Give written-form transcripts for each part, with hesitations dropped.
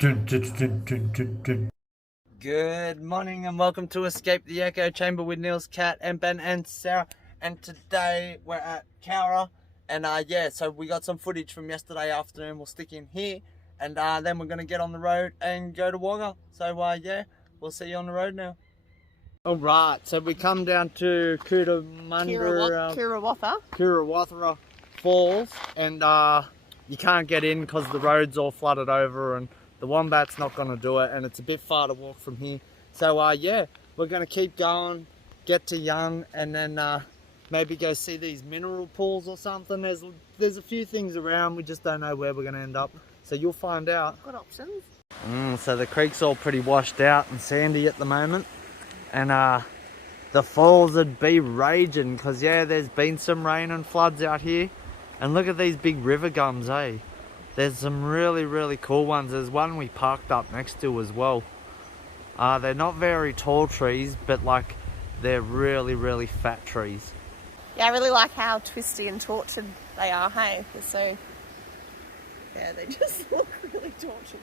Good morning and welcome to Escape the Echo Chamber with Niels, Kat and Ben and Sarah. And today we're at Koorawatha, and so we got some footage from yesterday afternoon. We'll stick in here, and then we're going to get on the road and go to Wagga. So we'll see you on the road now. Alright, so we come down to Koorawatha Falls, and you can't get in because the road's all flooded over and the wombat's not going to do it, and it's a bit far to walk from here. So we're going to keep going, get to Young, and then maybe go see these mineral pools or something. There's a few things around, we just don't know where we're going to end up. So you'll find out. Got options. So the creek's all pretty washed out and sandy at the moment. And the falls would be raging because there's been some rain and floods out here. And look at these big river gums, eh? There's some really cool ones. There's one we parked up next to as well. They're not very tall trees, but like they're really fat trees. Yeah, I really like how twisty and tortured they are, hey? They're so... Yeah, they just look really tortured.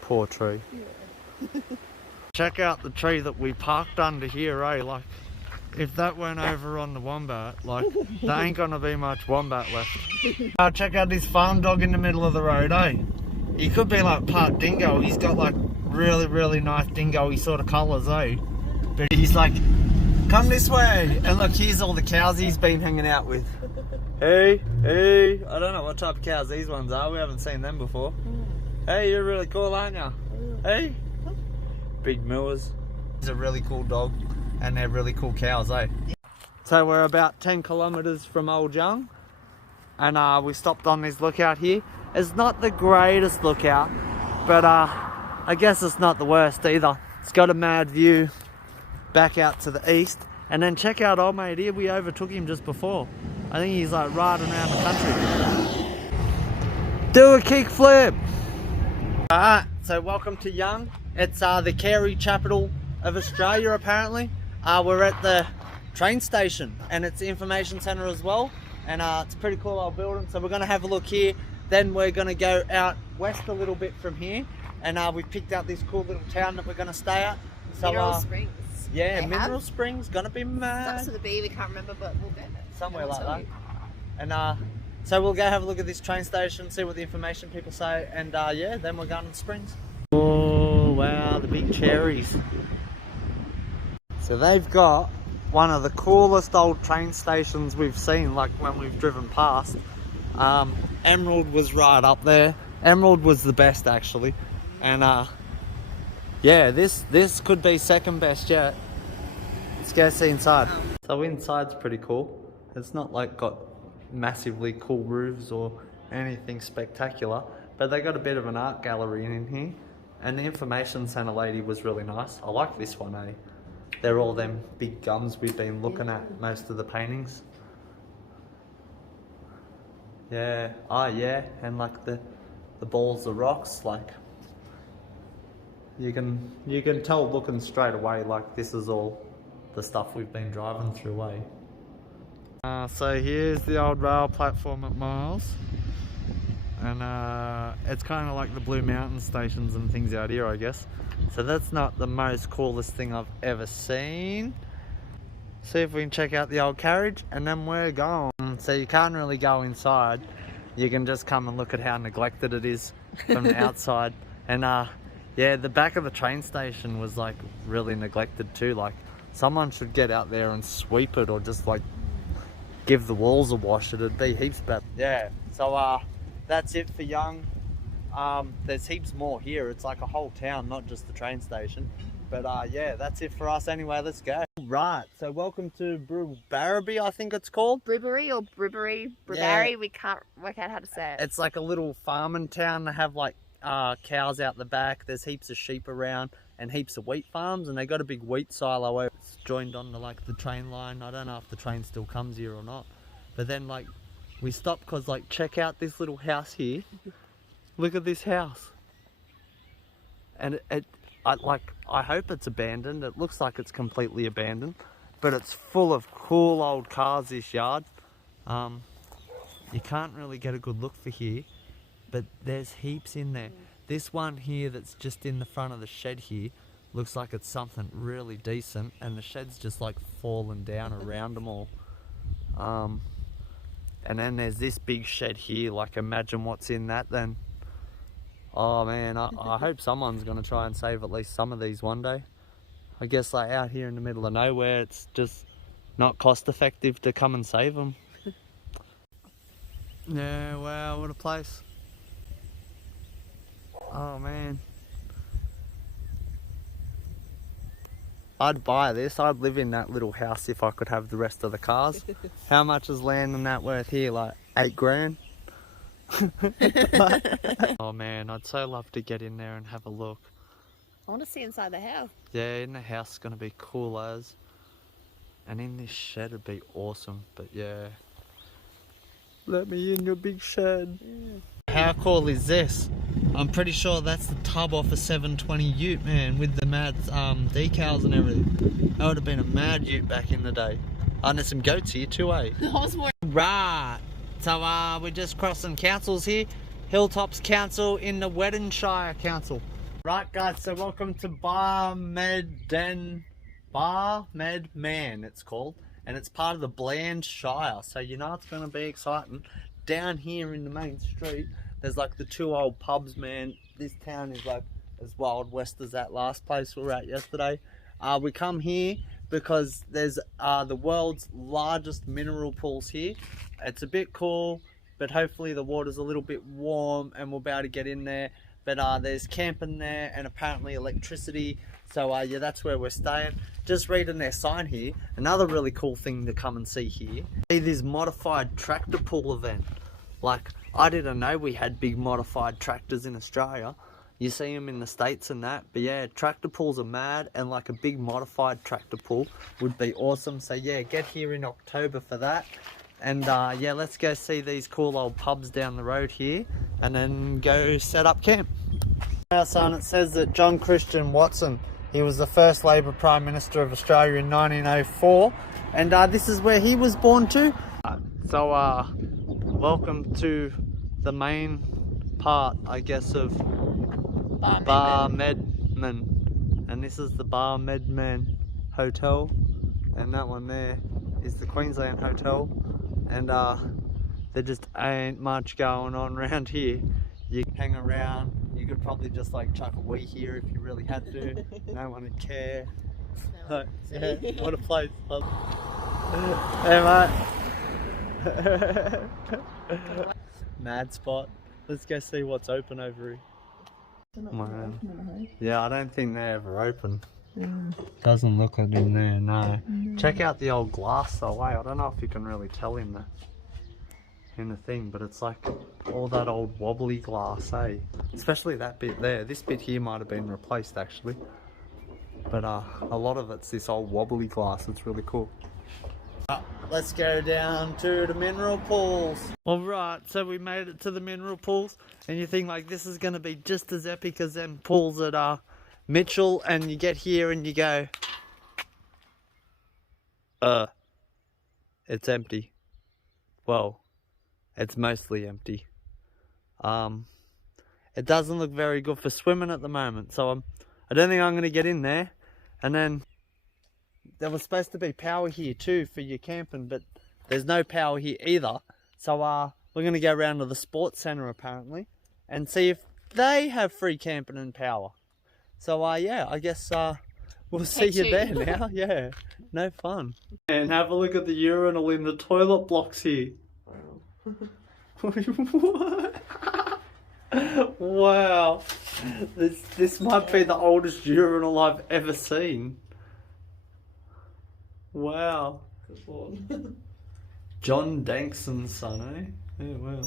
Poor tree. Yeah. Check out the tree that we parked under here, eh? Like, if that went over on the wombat, like, there ain't gonna be much wombat left. Check out this farm dog in the middle of the road, eh? He could be like part dingo. He's got like really nice dingo-y sort of colours, eh? But he's like, come this way. And look, here's all the cows he's been hanging out with. Hey, I don't know what type of cows these ones are. We haven't seen them before. Hey, you're really cool, aren't you? Hey? Big mooers. He's a really cool dog, and they're really cool cows, eh? So we're about 10 kilometres from Old Young, and we stopped on this lookout here. It's not the greatest lookout, but I guess it's not the worst either. It's got a mad view back out to the east, and then check out old mate here. We overtook him just before. I think he's like riding around the country. Do a kick flip. Alright, so welcome to Young. It's the Carey capital of Australia apparently. We're at the train station, and it's the information centre as well, and it's a pretty cool old building. So we're going to have a look here, then we're going to go out west a little bit from here, and we've picked out this cool little town that we're going to stay at. So, Mineral Springs. Yeah, Mineral Springs, gonna be mad. Starts with a B, we can't remember, but we'll get it. Somewhere like that. And so we'll go have a look at this train station, see what the information people say, and then we're going to the Springs. Oh wow, the big cherries. So they've got one of the coolest old train stations we've seen, like when we've driven past. Emerald was right up there. Emerald was the best actually, and this could be second best yet. Let's go see inside. So inside's pretty cool. It's not like got massively cool roofs or anything spectacular, but they got a bit of an art gallery in here, and the information centre lady was really nice. I like this one, eh? They're all them big gums we've been looking at most of the paintings. Yeah, and like the balls of rocks, like you can tell looking straight away like this is all the stuff we've been driving through, eh? So here's the old rail platform at Miles, and it's kind of like the Blue Mountain stations and things out here, I guess. So that's not the most coolest thing I've ever seen. See if we can check out the old carriage, and then we're going. So you can't really go inside. You can just come and look at how neglected it is from the outside. And the back of the train station was like really neglected too. Like someone should get out there and sweep it, or just like give the walls a wash. It'd be heaps better. Yeah, so that's it for Young. There's heaps more here. It's like a whole town, not just the train station. But that's it for us anyway. Let's go. Right, so welcome to Bribbaree, I think it's called. Bribbaree or Bribbaree. Yeah. We can't work out how to say it. It's like a little farming town. They have like cows out the back. There's heaps of sheep around and heaps of wheat farms, and they got a big wheat silo. It's joined onto like the train line. I don't know if the train still comes here or not. But then like we stopped because like check out this little house here. Look at this house. And I hope it's abandoned. It looks like it's completely abandoned, but it's full of cool old cars, this yard. You can't really get a good look for here, but there's heaps in there. This one here that's just in the front of the shed here looks like it's something really decent, and the shed's just like fallen down around them all. And then there's this big shed here, like imagine what's in that then. Oh man, I hope someone's gonna try and save at least some of these one day. I guess like out here in the middle of nowhere, it's just not cost effective to come and save them. Yeah, wow, what a place. Oh man. I'd buy this. I'd live in that little house if I could have the rest of the cars. How much is land and that worth here? Like 8 grand? Oh man, I'd so love to get in there and have a look. I want to see inside the house. Yeah, in the house is going to be cool as. And in this shed would be awesome. But yeah. Let me in your big shed. Yeah. How cool is this? I'm pretty sure that's the tub off a 720 ute, man, with the mad decals and everything. That would have been a mad ute back in the day. And there's some goats here too, eh? Right. So we're just crossing councils here. Hilltops Council in the Shire Council. Right guys, so welcome to Barmedman it's called. And it's part of the Bland Shire, so you know it's going to be exciting. Down here in the main street, there's like the 2 old pubs, man. This town is like as wild west as that last place we were at yesterday. We come here because there's the world's largest mineral pools here. It's a bit cool, but hopefully the water's a little bit warm and we'll be able to get in there. But there's camping there and apparently electricity. So yeah, that's where we're staying. Just reading their sign here. Another really cool thing to come and see here. See this modified tractor pull event. Like, I didn't know we had big modified tractors in Australia. You see them in the States and that. But yeah, tractor pulls are mad, and like a big modified tractor pull would be awesome. So yeah, get here in October for that. And yeah, let's go see these cool old pubs down the road here and then go set up camp. Now son, it says that John Christian Watson, he was the first Labor Prime Minister of Australia in 1904, and this is where he was born too. So welcome to the main part, I guess, of Barmedman. And this is the Barmedman Hotel, and that one there is the Queensland Hotel. And there just ain't much going on around here. You can hang around, you could probably just like chuck a wee here if you really had to. No one would care. Like, yeah, what a place. Hey mate. Mad spot. Let's go see what's open over here. Man. Yeah, I don't think they're ever open. Doesn't look like in there, no. Check out the old glass though, I don't know if you can really tell in the thing, but it's like all that old wobbly glass, eh? Especially that bit there. This bit here might have been replaced actually. But a lot of it's this old wobbly glass. It's really cool. Let's go down to the mineral pools. Alright, so we made it to the mineral pools, and you think like this is going to be just as epic as them pools at Mitchell, and you get here and you go, it's empty. Well, it's mostly empty. It doesn't look very good for swimming at the moment, so I don't think I'm going to get in there. And then there was supposed to be power here too for your camping, but there's no power here either. So we're going to go around to the sports centre apparently and see if they have free camping and power. So yeah, I guess we'll see you there now. Yeah, no fun. And have a look at the urinal in the toilet blocks here. What? Wow, this might be the oldest urinal I've ever seen. Wow. John Dankson's son, eh? Yeah, wow.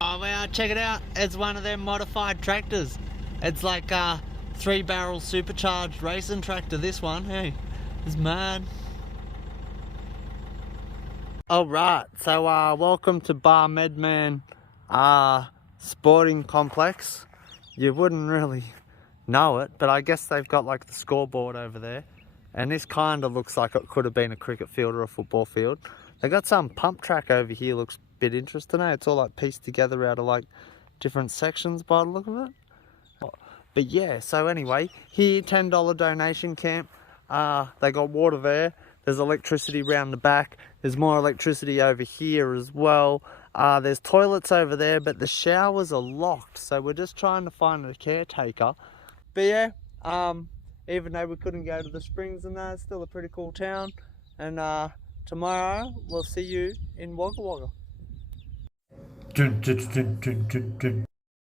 Oh wow, check it out. It's one of them modified tractors. It's like 3-barrel supercharged racing tractor, this one, hey. It's mad. Alright, so welcome to Barmedman Sporting Complex. You wouldn't really know it, but I guess they've got like the scoreboard over there. And this kind of looks like it could have been a cricket field or a football field. They got some pump track over here, looks a bit interesting, eh? It's all like pieced together out of like different sections by the look of it. But yeah, so anyway, here, $10 donation camp. They got water there. There's electricity around the back. There's more electricity over here as well. There's toilets over there, but the showers are locked. So we're just trying to find a caretaker. But yeah, even though we couldn't go to the springs and that, it's still a pretty cool town. And tomorrow we'll see you in Wagga Wagga.